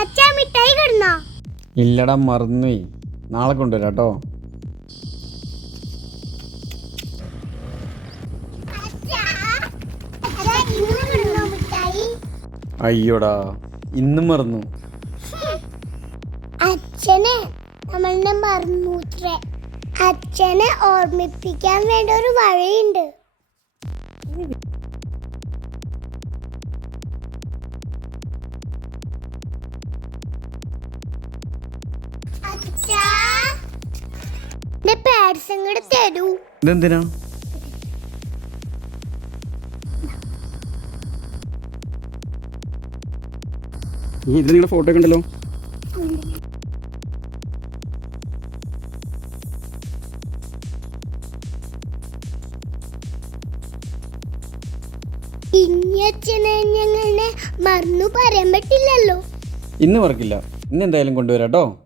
അച്ഛാ മിഠായി കിടന്നോ? ഇല്ലടാ മറന്നുപോയി നാളെ കൊണ്ടുവരാം കേട്ടോ. അയ്യോടാ ഇന്നും മറന്നു. അച്ഛനെ നമ്മളെ മറന്നൂത്രേ അച്ഛനെ ഓർമ്മിപ്പിക്കാൻ വേണ്ട ഒരു വഴിയുണ്ട്. ഇതെന്തിനാ? ഇത് നിങ്ങളുടെ ഫോട്ടോ കണ്ടല്ലോ ഞങ്ങളെ മറന്നു പറയാൻ പറ്റില്ലല്ലോ. ഇന്ന് മറക്കില്ല. ഇന്ന് എന്തായാലും കൊണ്ടുവരാം കേട്ടോ.